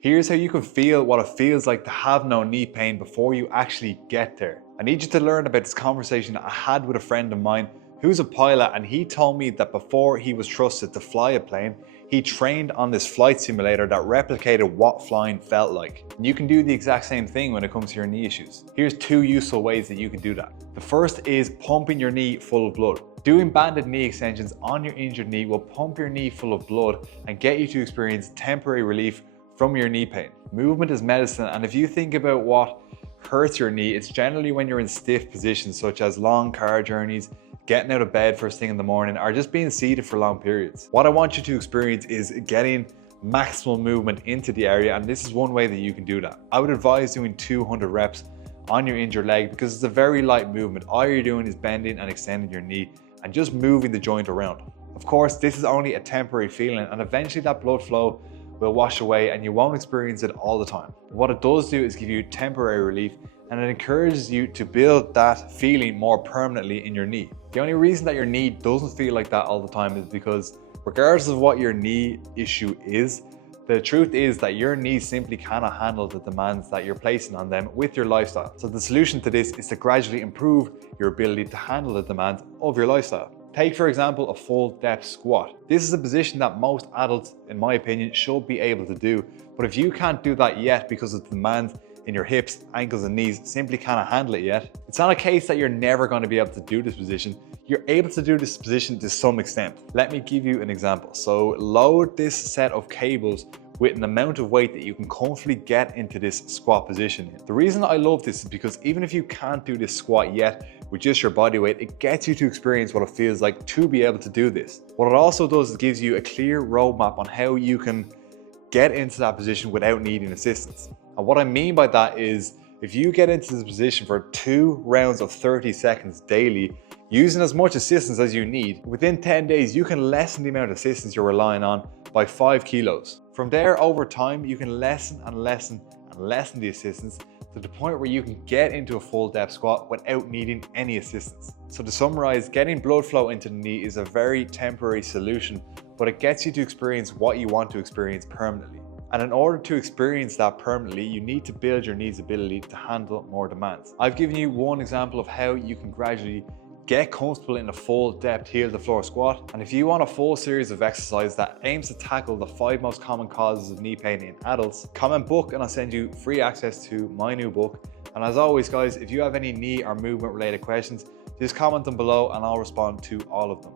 Here's how you can feel what it feels like to have no knee pain before you actually get there. I need you to learn about this conversation I had with a friend of mine who's a pilot, and he told me that before he was trusted to fly a plane, he trained on this flight simulator that replicated what flying felt like. And you can do the exact same thing when it comes to your knee issues. Here's 2 useful ways that you can do that. The first is pumping your knee full of blood. Doing banded knee extensions on your injured knee will pump your knee full of blood and get you to experience temporary relief from your knee pain. Movement is medicine, and if you think about what hurts your knee, it's generally when you're in stiff positions such as long car journeys, getting out of bed first thing in the morning, or just being seated for long periods. What I want you to experience is getting maximal movement into the area, and this is one way that you can do that. I would advise doing 200 reps on your injured leg because it's a very light movement. All you're doing is bending and extending your knee and just moving the joint around. Of course, this is only a temporary feeling, and eventually that blood flow will wash away and you won't experience it all the time. What it does do is give you temporary relief, and it encourages you to build that feeling more permanently in your knee. The only reason that your knee doesn't feel like that all the time is because regardless of what your knee issue is, the truth is that your knees simply cannot handle the demands that you're placing on them with your lifestyle. So the solution to this is to gradually improve your ability to handle the demands of your lifestyle. Take, for example, a full depth squat. This is a position that most adults, in my opinion, should be able to do. But if you can't do that yet because of the demands in your hips, ankles, and knees, simply cannot handle it yet, it's not a case that you're never going to be able to do this position. You're able to do this position to some extent. Let me give you an example. So load this set of cables with an amount of weight that you can comfortably get into this squat position. The reason I love this is because even if you can't do this squat yet with just your body weight, it gets you to experience what it feels like to be able to do this. What it also does is gives you a clear roadmap on how you can get into that position without needing assistance. And what I mean by that is if you get into this position for 2 rounds of 30 seconds daily, using as much assistance as you need, within 10 days, you can lessen the amount of assistance you're relying on by 5 kilos. From there, over time, you can lessen and lessen and lessen the assistance to the point where you can get into a full depth squat without needing any assistance. So to summarize, getting blood flow into the knee is a very temporary solution, but it gets you to experience what you want to experience permanently. And in order to experience that permanently, you need to build your knee's ability to handle more demands. I've given you one example of how you can gradually get comfortable in a full depth heel to floor squat. And if you want a full series of exercises that aims to tackle the 5 most common causes of knee pain in adults, comment book and I'll send you free access to my new book. And as always guys, if you have any knee or movement related questions, just comment them below and I'll respond to all of them.